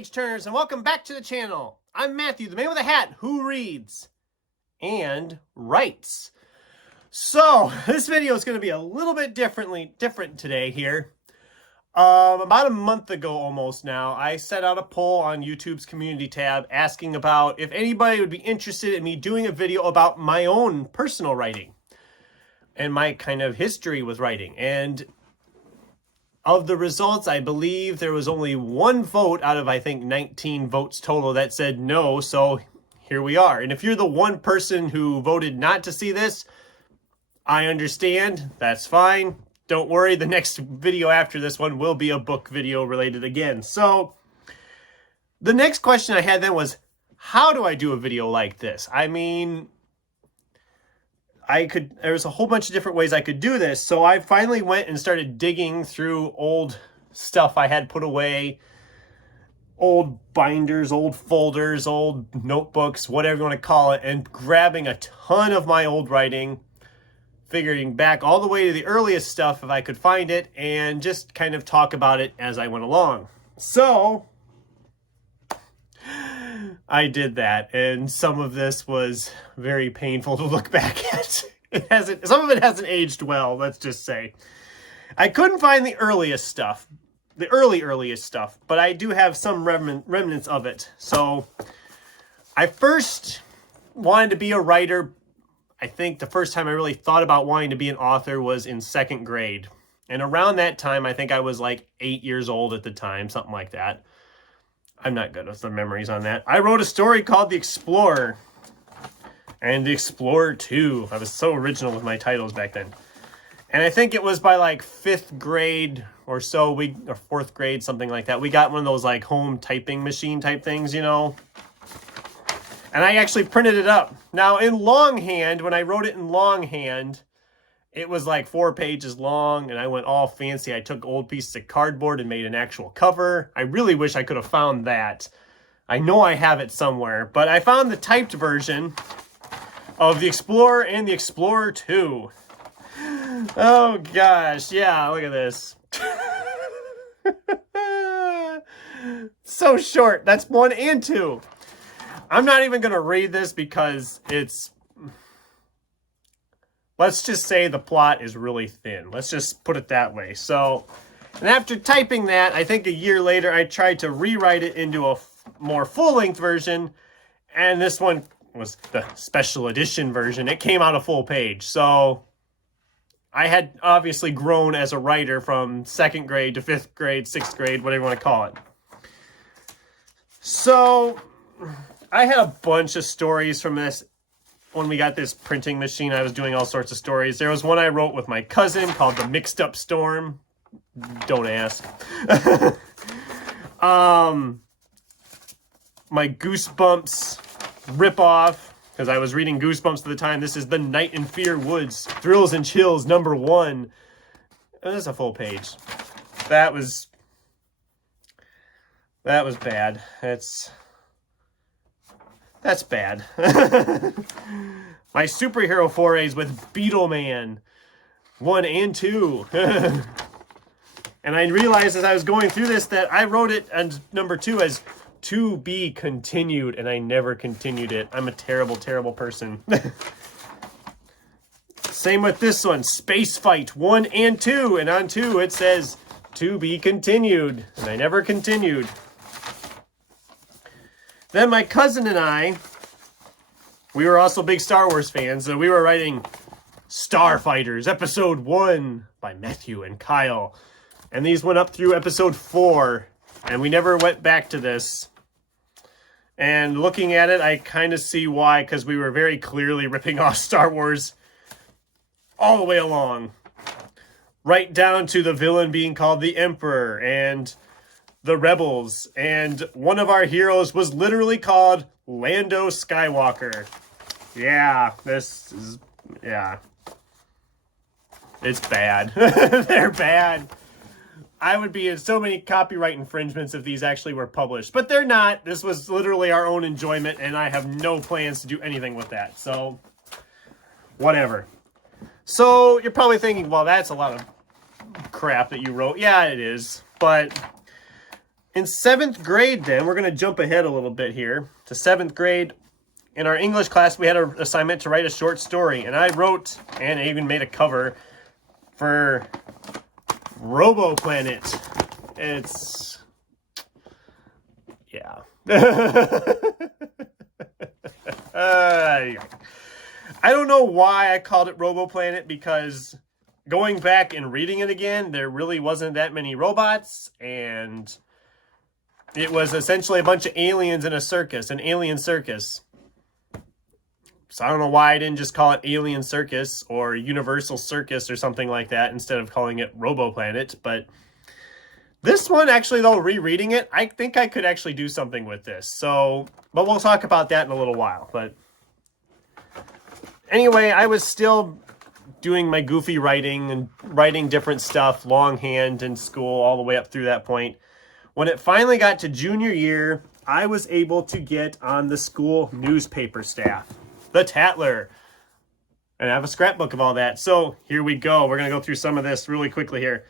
page-turners, and welcome back to the channel. I'm Matthew, the man with a hat who reads and writes. So, this video is going to be a little bit different today here. About a month ago almost now, I set out a poll on YouTube's community tab asking about if anybody would be interested in me doing a video about my own personal writing and my kind of history with writing. And of the results, I believe there was only one vote out of, I think, 19 votes total that said no, so here we are. And if you're the one person who voted not to see this, I understand. That's fine. Don't worry, the next video after this one will be a book video related again. So, the next question I had then was, how do I do a video like this? I mean, there's a whole bunch of different ways I could do this. So I finally went and started digging through old stuff I had put away, old binders, old folders, old notebooks, whatever you want to call it, and grabbing a ton of my old writing, figuring back all the way to the earliest stuff if I could find it, and just kind of talk about it as I went along. So I did that, and some of this was very painful to look back at. Some of it hasn't aged well, let's just say. I couldn't find the earliest stuff, the earliest stuff, but I do have some remnants of it. So I first wanted to be a writer. I think the first time I really thought about wanting to be an author was in second grade. And around that time, I think I was like 8 years old at the time, something like that. I'm not good with the memories on that. I wrote a story called The Explorer and The Explorer 2. I was so original with my titles back then. And I think it was by like 5th grade or so, or 4th grade, something like that. We got one of those like home typing machine type things, you know. And I actually printed it up. Now in longhand, when I wrote it in longhand, it was like 4 pages long, and I went all fancy. I took old pieces of cardboard and made an actual cover. I really wish I could have found that. I know I have it somewhere, but I found the typed version of The Explorer and The Explorer 2. Oh gosh, yeah, look at this. So short. That's 1 and 2. I'm not even going to read this because it's... Let's just say the plot is really thin. Let's just put it that way. So, and after typing that, I think a year later, I tried to rewrite it into a more full-length version. And this one was the special edition version. It came out a full page. So, I had obviously grown as a writer from 2nd grade to 5th grade, 6th grade, whatever you want to call it. So, I had a bunch of stories from this. When we got this printing machine, I was doing all sorts of stories. There was one I wrote with my cousin called The Mixed Up Storm. Don't ask. My Goosebumps ripoff, because I was reading Goosebumps at the time. This is The Night in Fear Woods, Thrills and Chills, #1. That's a full page. That was bad. That's bad. My superhero forays with Beetleman 1 and 2. And I realized as I was going through this that I wrote it on #2 as to be continued, and I never continued it. I'm a terrible, terrible person. Same with this one, Space Fight 1 and 2. And on 2 it says to be continued, and I never continued. Then my cousin and I, we were also big Star Wars fans, so we were writing Starfighters, Episode 1 by Matthew and Kyle. And these went up through Episode 4, and we never went back to this. And looking at it, I kind of see why, because we were very clearly ripping off Star Wars all the way along. Right down to the villain being called the Emperor, and the Rebels, and one of our heroes was literally called Lando Skywalker. Yeah, this is, yeah. It's bad. They're bad. I would be in so many copyright infringements if these actually were published, but they're not. This was literally our own enjoyment, and I have no plans to do anything with that, so whatever. So you're probably thinking, well, that's a lot of crap that you wrote. Yeah, it is, but In 7th grade, then, we're going to jump ahead a little bit here to 7th grade. In our English class, we had an assignment to write a short story, and I wrote and I even made a cover for Robo Planet. It's, yeah. I don't know why I called it Robo Planet, because going back and reading it again, there really wasn't that many robots, and it was essentially a bunch of aliens in a circus, an alien circus. So I don't know why I didn't just call it Alien Circus or Universal Circus or something like that instead of calling it Robo Planet. But this one, actually, though, rereading it, I think I could actually do something with this. So, but we'll talk about that in a little while. But anyway, I was still doing my goofy writing and writing different stuff longhand in school all the way up through that point. When it finally got to junior year, I was able to get on the school newspaper staff, the Tattler, and I have a scrapbook of all that. So here we go. We're going to go through some of this really quickly here.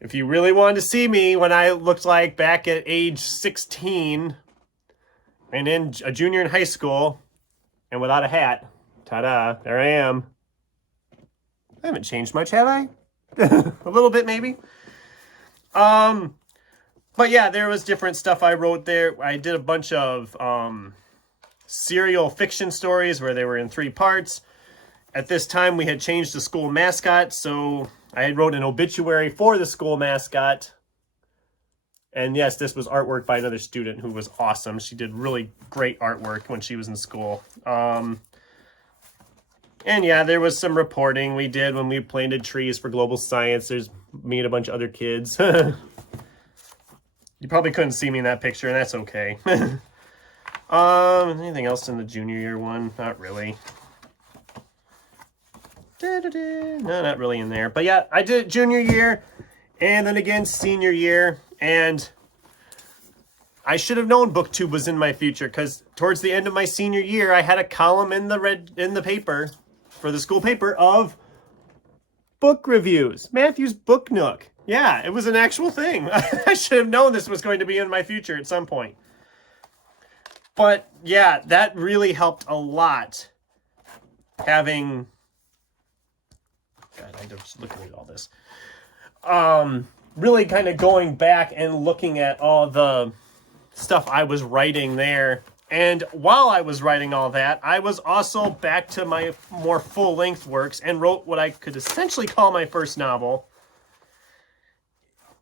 If you really wanted to see me when I looked like back at age 16 and in a junior in high school and without a hat, ta-da, there I am. I haven't changed much, have I? A little bit, maybe. But yeah, there was different stuff I wrote there. I did a bunch of serial fiction stories where they were in 3 parts. At this time, we had changed the school mascot, so I had wrote an obituary for the school mascot. And yes, this was artwork by another student who was awesome. She did really great artwork when she was in school. And yeah, there was some reporting we did when we planted trees for global science. There's me and a bunch of other kids. You probably couldn't see me in that picture, and that's okay. Anything else in the junior year one? Not really. No, not really in there. But yeah, I did it junior year, and then again senior year, and I should have known BookTube was in my future, because towards the end of my senior year, I had a column in the paper, for the school paper, of book reviews. Matthew's Book Nook. Yeah, it was an actual thing. I should have known this was going to be in my future at some point. But yeah, that really helped a lot. Having... God, I'm just looking at all this. Really kind of going back and looking at all the stuff I was writing there. And while I was writing all that, I was also back to my more full-length works and wrote what I could essentially call my first novel.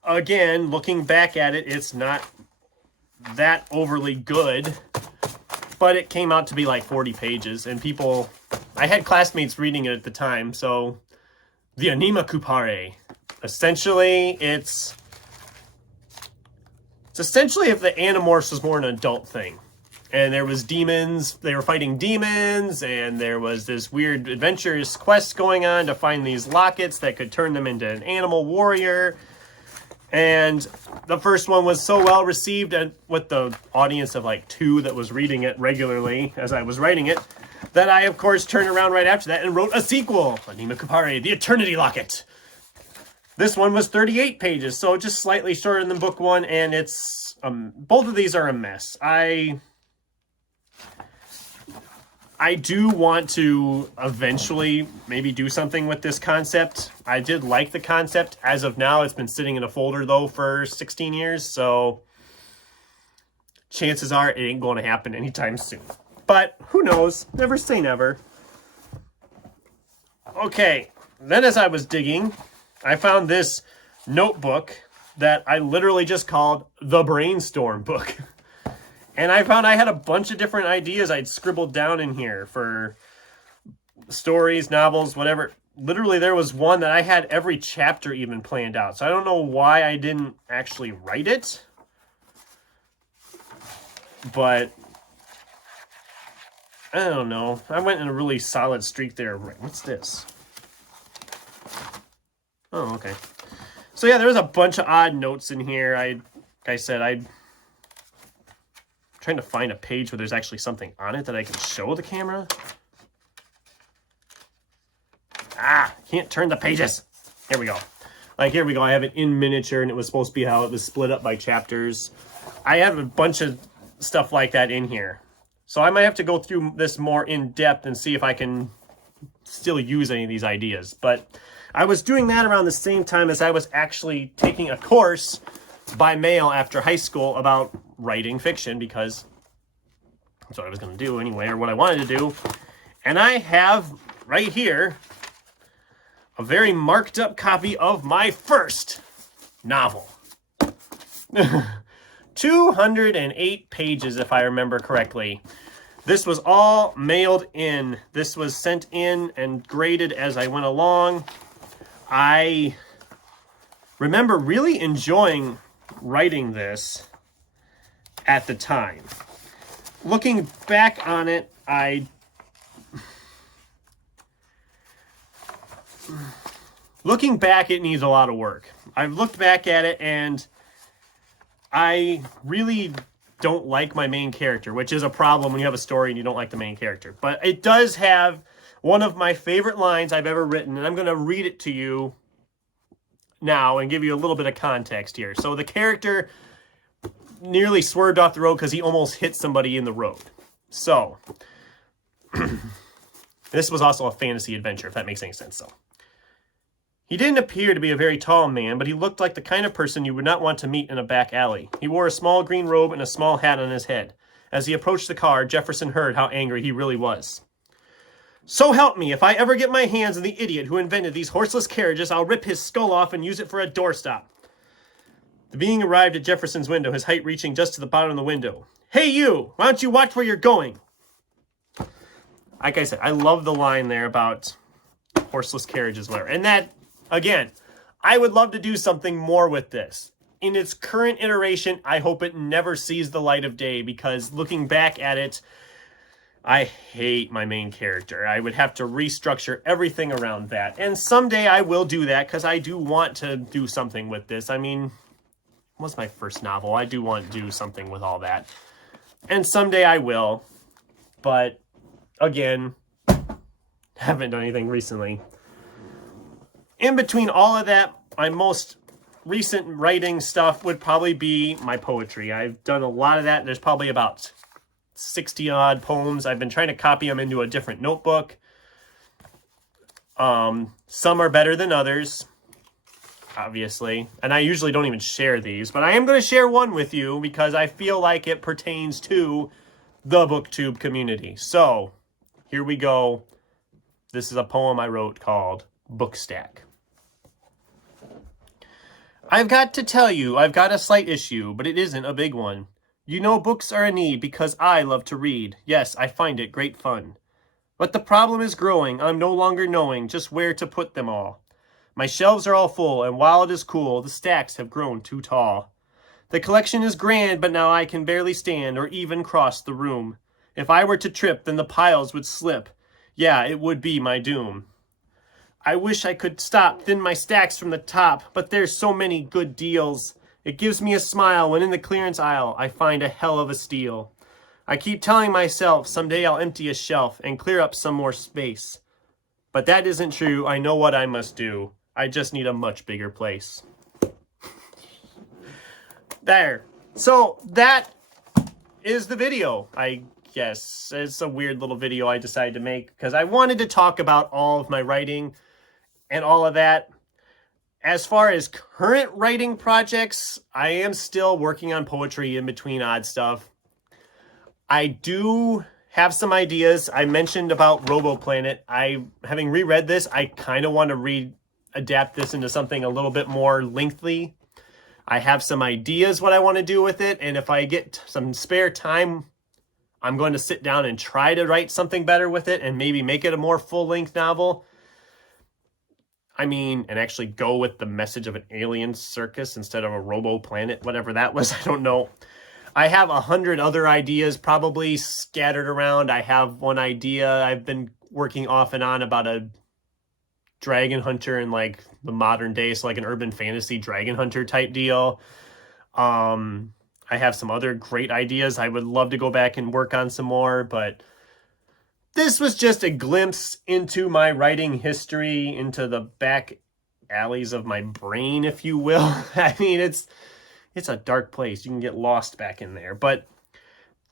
Again, looking back at it, it's not that overly good, but it came out to be like 40 pages, and people... I had classmates reading it at the time, so... The Anima Kupare. Essentially, it's essentially if the Animorphs was more an adult thing. And there was demons, they were fighting demons, and there was this weird adventurous quest going on to find these lockets that could turn them into an animal warrior. And the first one was so well received, and with the audience of like 2 that was reading it regularly as I was writing it, that I, of course, turned around right after that and wrote a sequel, Anima Kupare, The Eternity Locket. This one was 38 pages, so just slightly shorter than book 1, and it's, both of these are a mess. I do want to eventually maybe do something with this concept. I did like the concept. As of now, it's been sitting in a folder, though, for 16 years, so chances are it ain't going to happen anytime soon. But who knows? Never say never. Okay, then as I was digging, I found this notebook that I literally just called the Brainstorm Book. And I found I had a bunch of different ideas I'd scribbled down in here for stories, novels, whatever. Literally, there was one that I had every chapter even planned out. So I don't know why I didn't actually write it. But... I don't know. I went in a really solid streak there. What's this? Oh, okay. So yeah, there was a bunch of odd notes in here. I'm trying to find a page where there's actually something on it that I can show the camera. Ah, can't turn the pages. Here we go. Like, here we go. I have it in miniature, and it was supposed to be how it was split up by chapters. I have a bunch of stuff like that in here. So I might have to go through this more in depth and see if I can still use any of these ideas. But I was doing that around the same time as I was actually taking a course by mail after high school about writing fiction, because that's what I was going to do anyway, or what I wanted to do. And I have right here a very marked up copy of my first novel. 208 pages, if I remember correctly. This was all mailed in. This was sent in and graded as I went along. I remember really enjoying writing this at the time. Looking back on it, Looking back, it needs a lot of work. I've looked back at it, and I really don't like my main character, which is a problem when you have a story and you don't like the main character. But it does have one of my favorite lines I've ever written, and I'm going to read it to you now and give you a little bit of context here. So the character nearly swerved off the road because he almost hit somebody in the road. So this was also a fantasy adventure, if that makes any sense. So he didn't appear to be a very tall man, but he looked like the kind of person you would not want to meet in a back alley. He wore a small green robe and a small hat on his head. As he approached the car, Jefferson heard how angry he really was. "So help me, if I ever get my hands on the idiot who invented these horseless carriages, I'll rip his skull off and use it for a doorstop." The being arrived at Jefferson's window, his height reaching just to the bottom of the window. "Hey you, why don't you watch where you're going?" Like I said, I love the line there about horseless carriages, whatever. And that, again, I would love to do something more with this. In its current iteration, I hope it never sees the light of day, because looking back at it, I hate my main character. I would have to restructure everything around that. And someday I will do that, because I do want to do something with this. I mean, it was my first novel. I do want to do something with all that. And someday I will. But, again, haven't done anything recently. In between all of that, my most recent writing stuff would probably be my poetry. I've done a lot of that. There's probably about 60-odd poems. I've been trying to copy them into a different notebook. Some are better than others, obviously. And I usually don't even share these, but I am going to share one with you because I feel like it pertains to the BookTube community. So, here we go. This is a poem I wrote called Bookstack. "I've got to tell you, I've got a slight issue, but it isn't a big one. You know, books are a need because I love to read. Yes, I find it great fun. But the problem is growing. I'm no longer knowing just where to put them all. My shelves are all full, and while it is cool, the stacks have grown too tall. The collection is grand, but now I can barely stand or even cross the room. If I were to trip, then the piles would slip. Yeah, it would be my doom. I wish I could stop, thin my stacks from the top, but there's so many good deals. It gives me a smile when in the clearance aisle I find a hell of a steal. I keep telling myself someday I'll empty a shelf and clear up some more space. But that isn't true. I know what I must do. I just need a much bigger place." There. So that is the video, I guess. It's a weird little video I decided to make because I wanted to talk about all of my writing and all of that. As far as current writing projects, I am still working on poetry in between odd stuff. I do have some ideas. I mentioned about Robo Planet. Having reread this, I kind of want to adapt this into something a little bit more lengthy. I have some ideas what I want to do with it, and if I get some spare time, I'm going to sit down and try to write something better with it and maybe make it a more full-length novel. I mean, and actually go with the message of an alien circus instead of a Robo Planet, whatever that was. I don't know. I have 100 other ideas probably scattered around. I have one idea I've been working off and on about a dragon hunter in like the modern day, so like an urban fantasy dragon hunter type deal. I have some other great ideas. I would love to go back and work on some more, but this was just a glimpse into my writing history, into the back alleys of my brain, if you will. I mean, it's a dark place. You can get lost back in there. But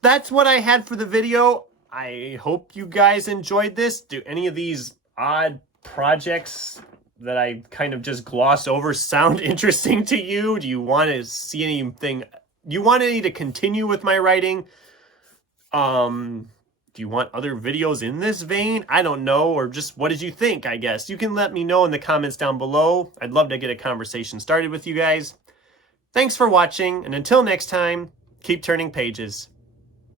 that's what I had for the video. I hope you guys enjoyed this. Do any of these odd projects that I kind of just glossed over sound interesting to you? Do you want to see anything? Do you want me to continue with my writing? Do you want other videos in this vein? I don't know. Or just what did you think, I guess? You can let me know in the comments down below. I'd love to get a conversation started with you guys. Thanks for watching, and until next time, keep turning pages.